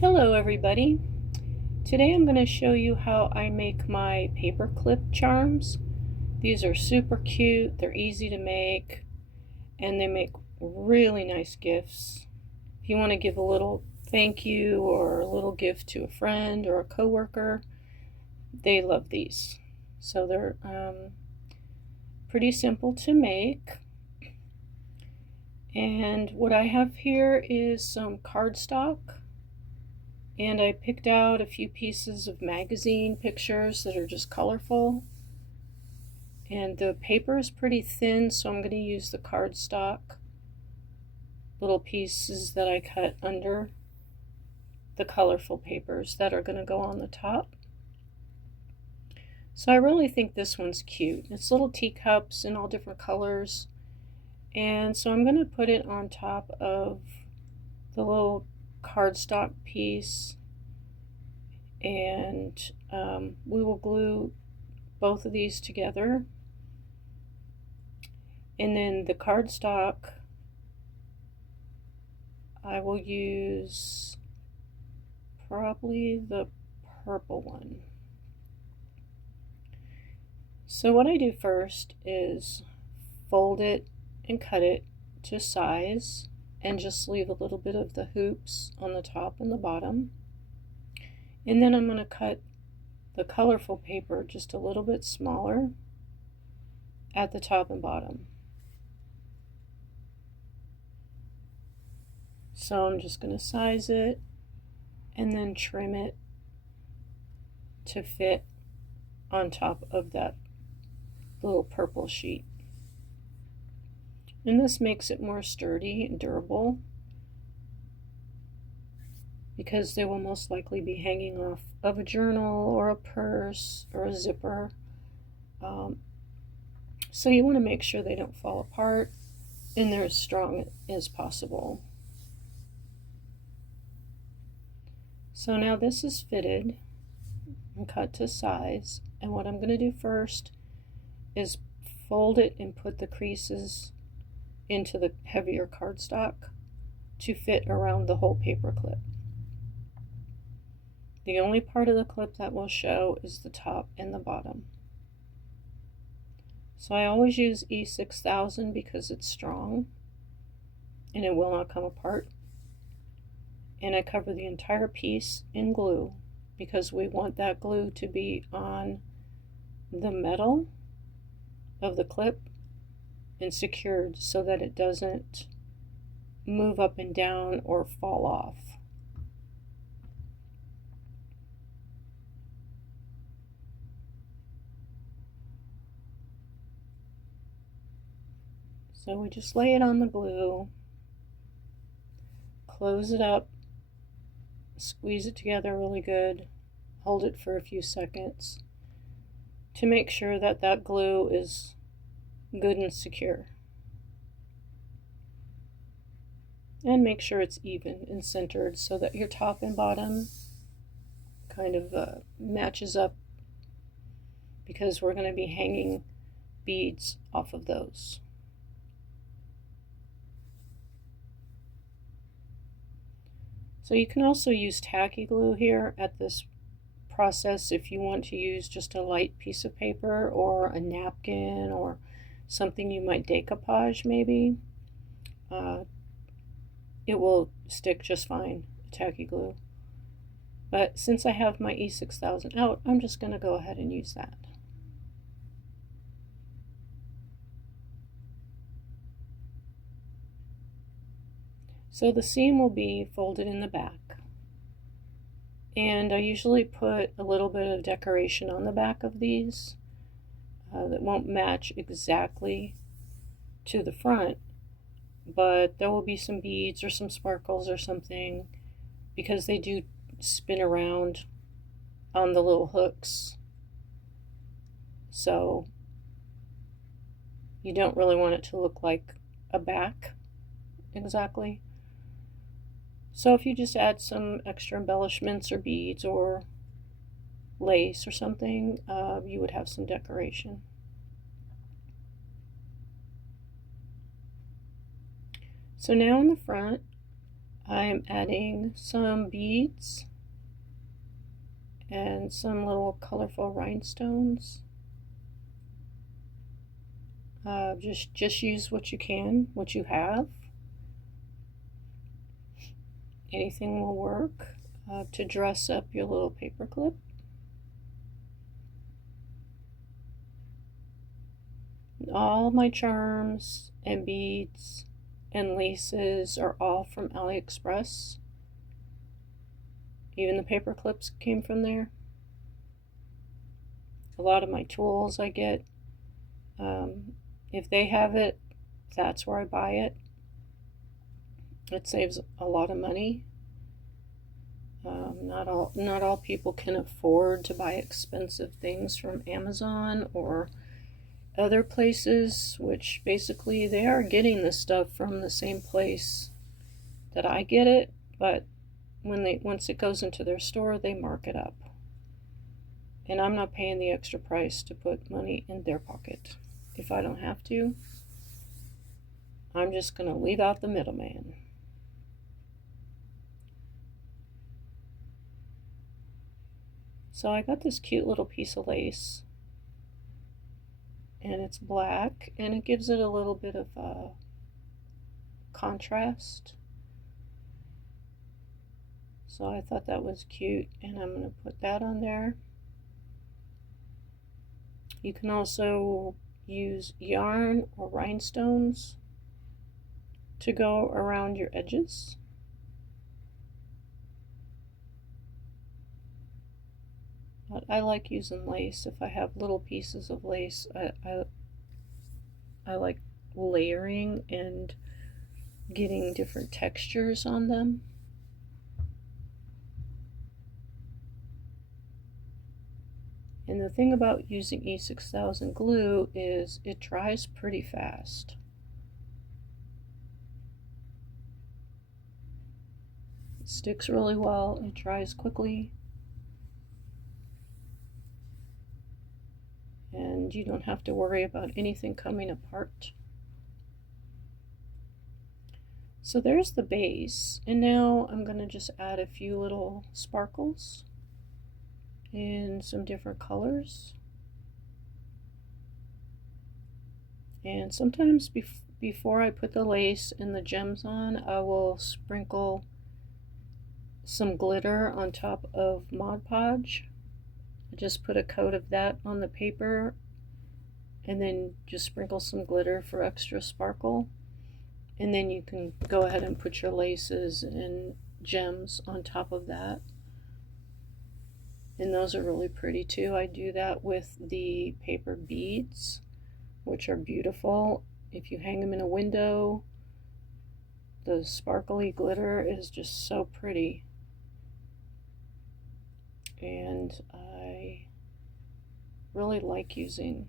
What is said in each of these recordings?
Hello everybody. Today I'm going to show you how I make my paper clip charms. These are super cute, they're easy to make, and they make really nice gifts. If you want to give a little thank you or a little gift to a friend or a coworker, they love these. So they're pretty simple to make. And what I have here is some cardstock. And I picked out a few pieces of magazine pictures that are just colorful. And the paper is pretty thin, so I'm going to use the cardstock little pieces that I cut under the colorful papers that are going to go on the top. So I really think this one's cute. It's little teacups in all different colors. And so I'm going to put it on top of the little cardstock piece, and we will glue both of these together. And then the cardstock, I will use probably the purple one. So what I do first is fold it and cut it to size and just leave a little bit of the hoops on the top and the bottom. And then I'm going to cut the colorful paper just a little bit smaller at the top and bottom. So I'm just going to size it and then trim it to fit on top of that little purple sheet. And this makes it more sturdy and durable because they will most likely be hanging off of a journal or a purse or a zipper. So you want to make sure they don't fall apart and they're as strong as possible. So now this is fitted and cut to size, and what I'm going to do first is fold it and put the creases into the heavier cardstock to fit around the whole paper clip. The only part of the clip that will show is the top and the bottom. So I always use E6000 because it's strong and it will not come apart. And I cover the entire piece in glue because we want that glue to be on the metal of the clip and secured so that it doesn't move up and down or fall off. So we just lay it on the glue, close it up, squeeze it together really good, hold it for a few seconds to make sure that that glue is good and secure. And make sure it's even and centered so that your top and bottom kind of matches up, because we're going to be hanging beads off of those. So you can also use tacky glue here at this process if you want to use just a light piece of paper or a napkin or something you might decoupage maybe. It will stick just fine, tacky glue. But since I have my E6000 out, I'm just going to go ahead and use that. So the seam will be folded in the back. And I usually put a little bit of decoration on the back of these that won't match exactly to the front, but there will be some beads or some sparkles or something because they do spin around on the little hooks. So you don't really want it to look like a back exactly. So if you just add some extra embellishments or beads or lace or something, you would have some decoration. So now in the front, I'm adding some beads and some little colorful rhinestones. Just use what you can, what you have. Anything will work to dress up your little paper clip. All my charms and beads and laces are all from AliExpress. Even the paper clips came from there. A lot of my tools I get. If they have it, that's where I buy it. It saves a lot of money. Not all people can afford to buy expensive things from Amazon or other places, which basically they are getting the stuff from the same place that I get it, but once it goes into their store, they mark it up. And I'm not paying the extra price to put money in their pocket. If I don't have to, I'm just going to leave out the middleman. So I got this cute little piece of lace, and it's black, and it gives it a little bit of a contrast. So I thought that was cute, and I'm going to put that on there. You can also use yarn or rhinestones to go around your edges. But I like using lace. If I have little pieces of lace, I like layering and getting different textures on them. And the thing about using E6000 glue is it dries pretty fast. It sticks really well, it dries quickly, and you don't have to worry about anything coming apart. So there's the base, and now I'm going to just add a few little sparkles in some different colors. And sometimes before I put the lace and the gems on, I will sprinkle some glitter on top of Mod Podge. I just put a coat of that on the paper and then just sprinkle some glitter for extra sparkle. And then you can go ahead and put your laces and gems on top of that. And those are really pretty too. I do that with the paper beads, which are beautiful. If you hang them in a window, the sparkly glitter is just so pretty. And I really like using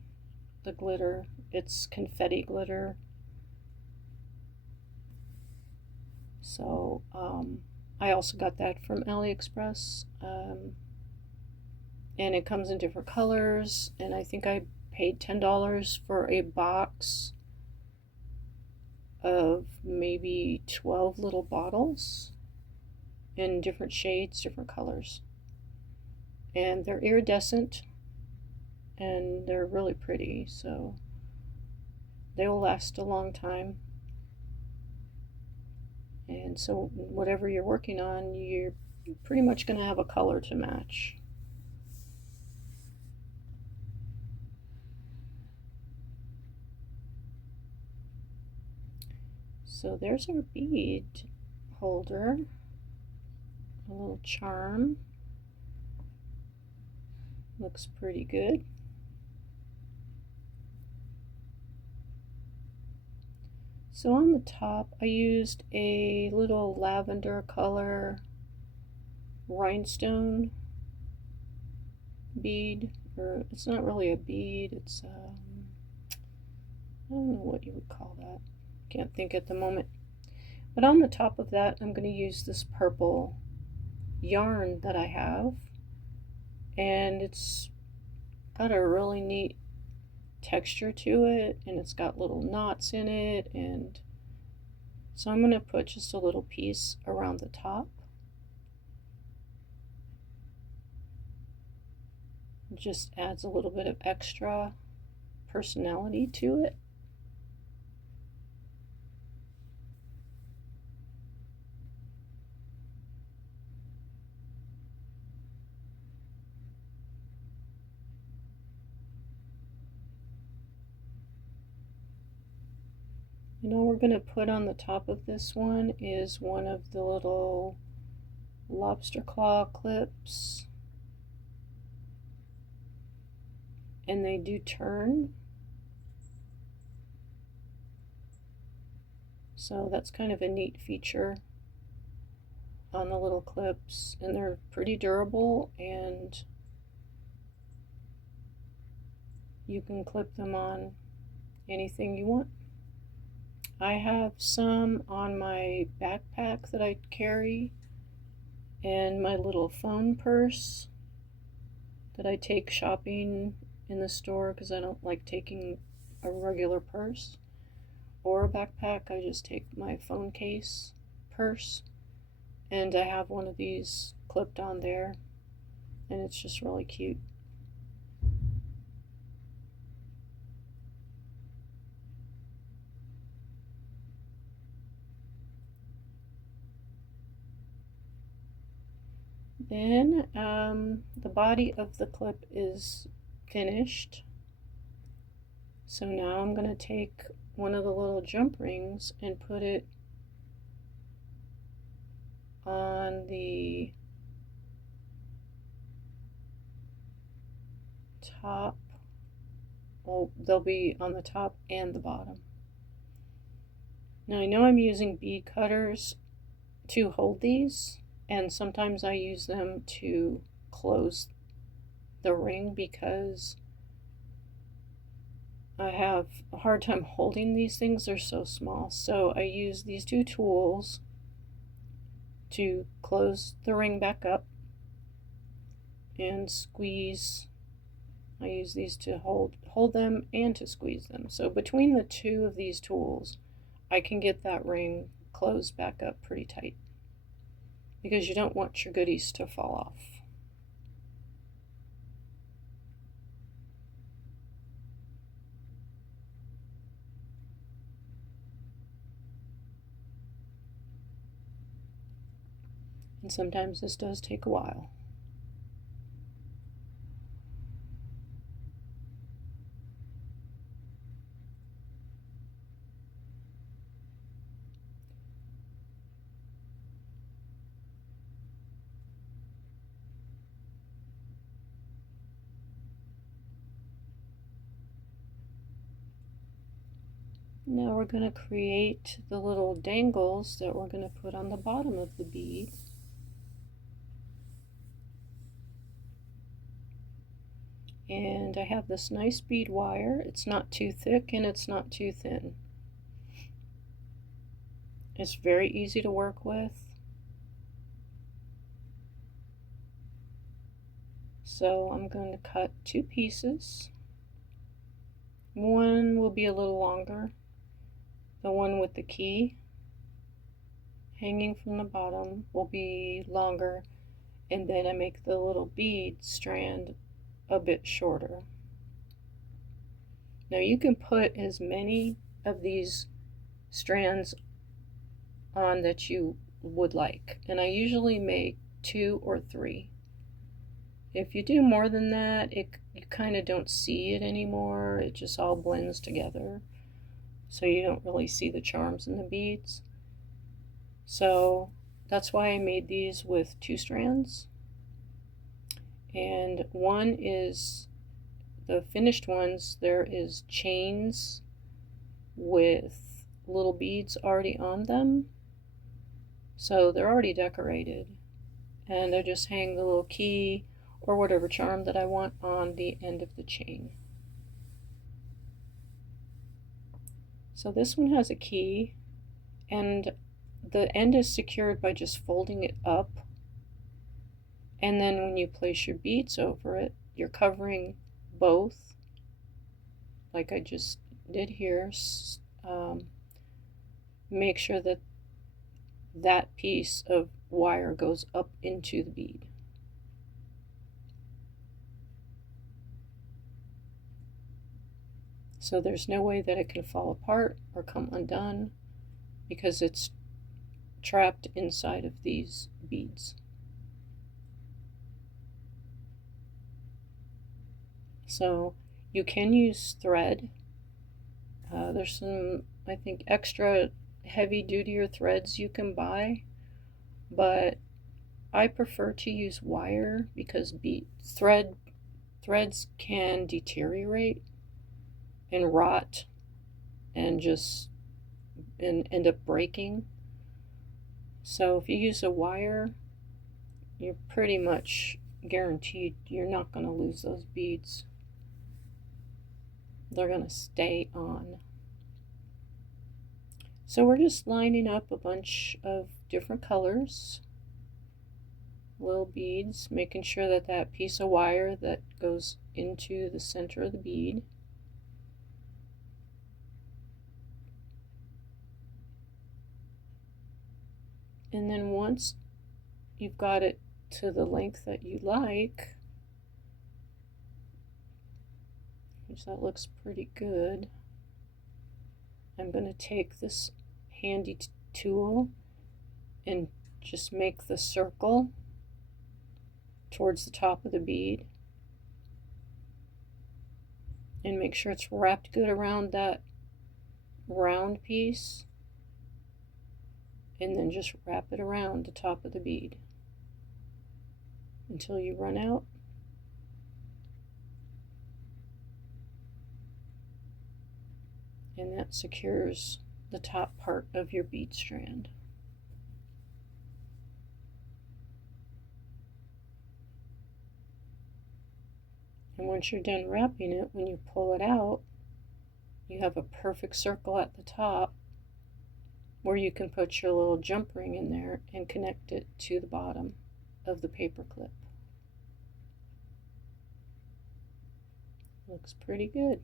the glitter. It's confetti glitter. So I also got that from AliExpress. And it comes in different colors, and I think I paid $10 for a box of maybe 12 little bottles in different shades, different colors. And they're iridescent, and they're really pretty, so they will last a long time. And so whatever you're working on, you're pretty much going to have a color to match. So there's our bead holder, a little charm. Looks pretty good. So on the top, I used a little lavender color rhinestone bead, or it's not really a bead, it's I don't know what you would call that. Can't think at the moment. But on the top of that, I'm going to use this purple yarn that I have, and it's got a really neat texture to it, and it's got little knots in it, and So I'm going to put just a little piece around the top. It just adds a little bit of extra personality to it. You know, we're going to put on the top of this one is one of the little lobster claw clips, and they do turn, so that's kind of a neat feature on the little clips, and they're pretty durable, and you can clip them on anything you want. I have some on my backpack that I carry and my little phone purse that I take shopping in the store because I don't like taking a regular purse or a backpack. I just take my phone case purse, and I have one of these clipped on there, and it's just really cute. Then the body of the clip is finished. So now I'm going to take one of the little jump rings and put it on the top. Well, they'll be on the top and the bottom. Now I know I'm using bead cutters to hold these, and sometimes I use them to close the ring because I have a hard time holding these things. They're so small. So I use these two tools to close the ring back up and squeeze. I use these to hold them and to squeeze them. So between the two of these tools, I can get that ring closed back up pretty tight, because you don't want your goodies to fall off. And sometimes this does take a while. Now we're going to create the little dangles that we're going to put on the bottom of the bead. And I have this nice bead wire. It's not too thick and it's not too thin. It's very easy to work with. So I'm going to cut two pieces. One will be a little longer. The one with the key hanging from the bottom will be longer, and then I make the little bead strand a bit shorter. Now you can put as many of these strands on that you would like, and I usually make 2 or 3. If you do more than that, you kind of don't see it anymore. It just all blends together, so you don't really see the charms in the beads. So that's why I made these with 2 strands. And one is the finished ones. There is chains with little beads already on them. So they're already decorated. And I just hang the little key or whatever charm that I want on the end of the chain. So this one has a key, and the end is secured by just folding it up, and then when you place your beads over it, you're covering both, like I just did here. make sure that that piece of wire goes up into the bead. So there's no way that it can fall apart or come undone because it's trapped inside of these beads. So you can use thread. There's some, I think, extra heavy duty threads you can buy, but I prefer to use wire because threads can deteriorate and rot and end up breaking. So if you use a wire, you're pretty much guaranteed you're not going to lose those beads. They're going to stay on. So we're just lining up a bunch of different colors, little beads, making sure that that piece of wire that goes into the center of the bead and then once you've got it to the length that you like, which that looks pretty good, I'm going to take this handy tool and just make the circle towards the top of the bead and make sure it's wrapped good around that round piece, and then just wrap it around the top of the bead until you run out. And that secures the top part of your bead strand. And once you're done wrapping it, when you pull it out, you have a perfect circle at the top where you can put your little jump ring in there and connect it to the bottom of the paper clip. Looks pretty good.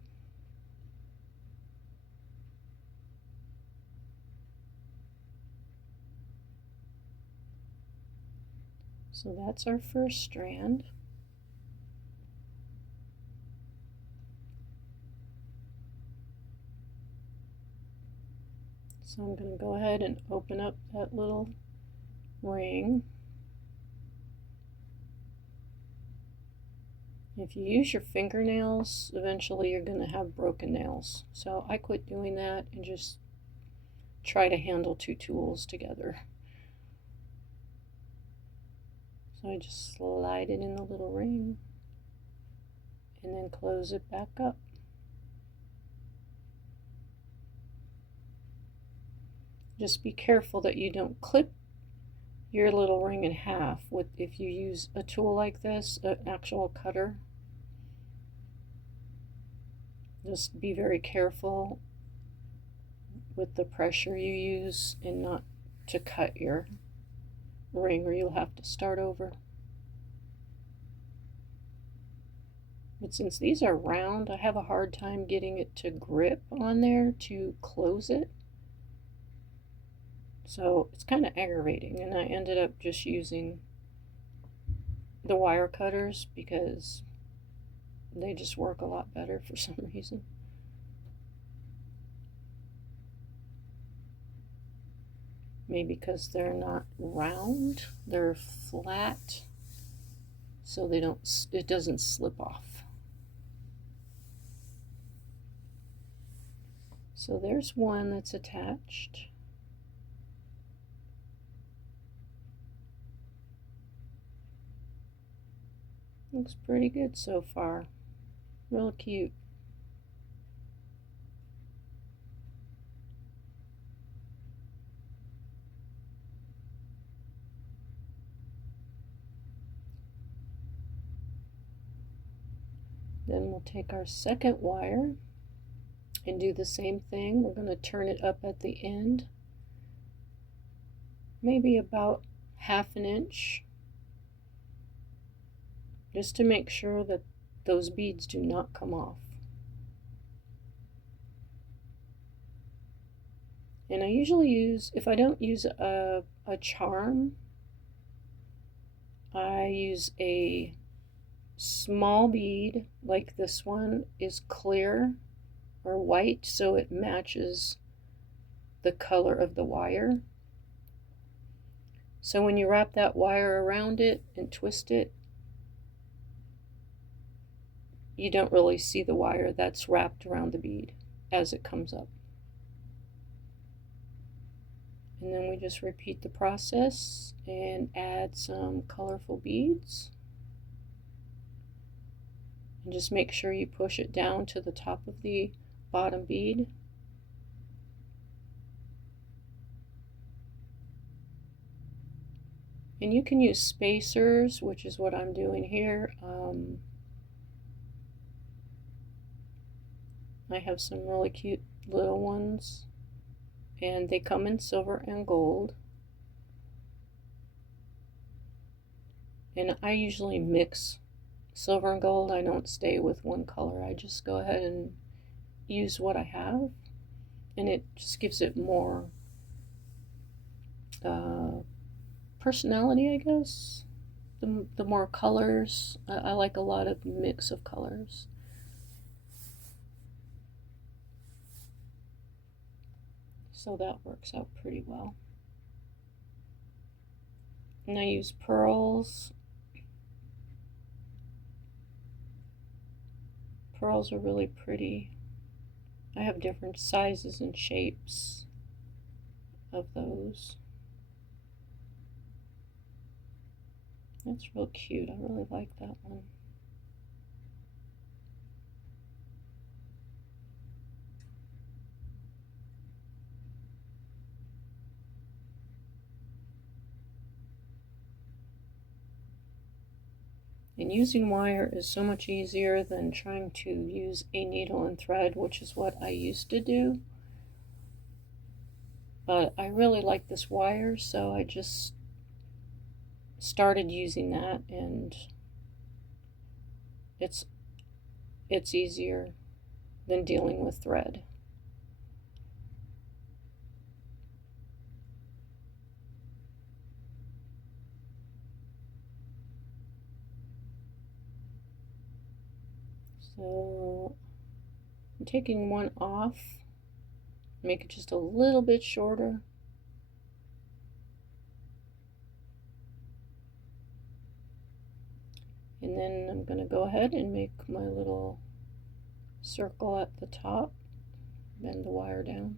So that's our first strand. So I'm going to go ahead and open up that little ring. If you use your fingernails, eventually you're going to have broken nails. So I quit doing that and just try to handle two tools together. So I just slide it in the little ring and then close it back up. Just be careful that you don't clip your little ring in half if you use a tool like this, an actual cutter. Just be very careful with the pressure you use and not to cut your ring, or you'll have to start over. But since these are round, I have a hard time getting it to grip on there to close it. So it's kind of aggravating, and I ended up just using the wire cutters because they just work a lot better for some reason. Maybe because they're not round, they're flat, so it doesn't slip off. So there's one that's attached. Looks pretty good so far. Real cute. Then we'll take our second wire and do the same thing. We're going to turn it up at the end, maybe about ½ inch, just to make sure that those beads do not come off. And I usually use, if I don't use a charm, I use a small bead, like this one is clear or white, so it matches the color of the wire. So when you wrap that wire around it and twist it, you don't really see the wire that's wrapped around the bead as it comes up. And then we just repeat the process and add some colorful beads. And just make sure you push it down to the top of the bottom bead. And you can use spacers, which is what I'm doing here. I have some really cute little ones, and they come in silver and gold. And I usually mix silver and gold. I don't stay with one color. I just go ahead and use what I have, and it just gives it more personality, I guess. The more colors. I like a lot of mix of colors. So that works out pretty well. And I use pearls. Pearls are really pretty. I have different sizes and shapes of those. That's real cute. I really like that one. And using wire is so much easier than trying to use a needle and thread, which is what I used to do. But I really like this wire, so I just started using that, and it's easier than dealing with thread. So I'm taking one off, make it just a little bit shorter. And then I'm going to go ahead and make my little circle at the top, bend the wire down.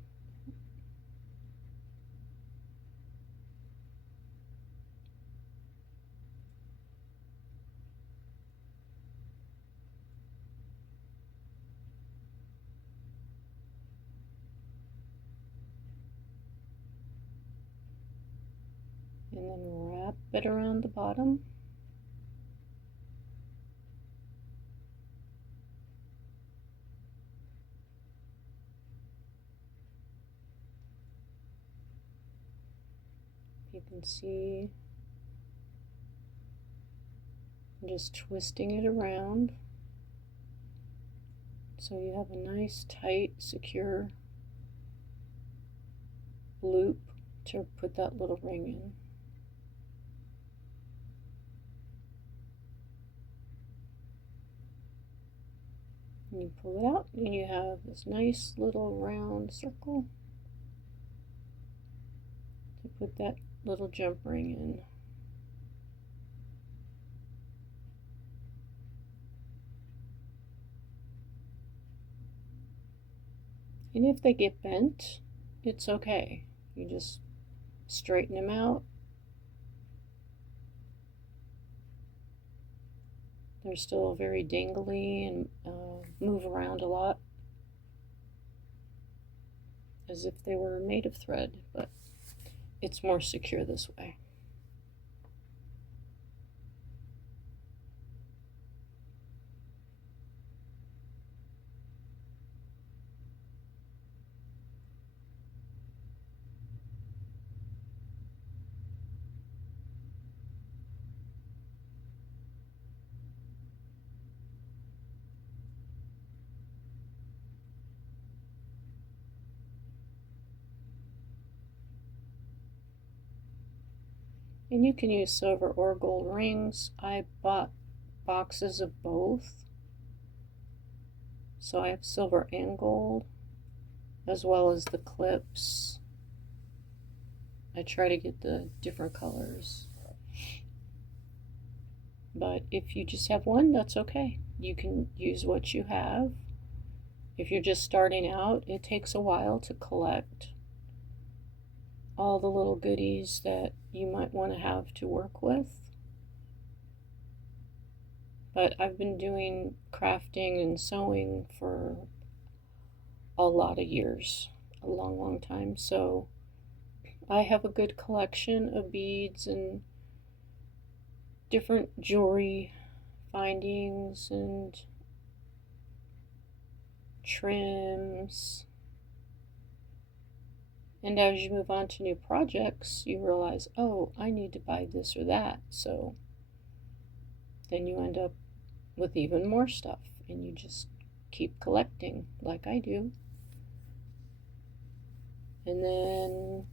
And then wrap it around the bottom. You can see I'm just twisting it around so you have a nice, tight, secure loop to put that little ring in. And you pull it out and you have this nice little round circle to put that little jump ring in. And if they get bent, it's okay. You just straighten them out. They're still very dangly and move around a lot as if they were made of thread, but it's more secure this way. And you can use silver or gold rings. I bought boxes of both. So I have silver and gold, as well as the clips. I try to get the different colors. But if you just have one, that's okay. You can use what you have. If you're just starting out, it takes a while to collect all the little goodies that you might want to have to work with. But I've been doing crafting and sewing for a lot of years, a long, long time. So I have a good collection of beads and different jewelry findings and trims. And as you move on to new projects, you realize, oh, I need to buy this or that. So then you end up with even more stuff, and you just keep collecting like I do. And then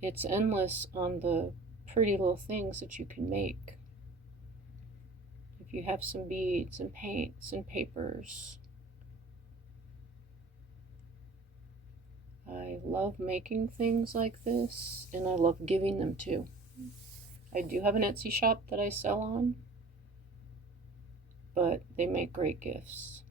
it's endless on the pretty little things that you can make. If you have some beads and paints and papers. I love making things like this, and I love giving them too. I do have an Etsy shop that I sell on, but they make great gifts.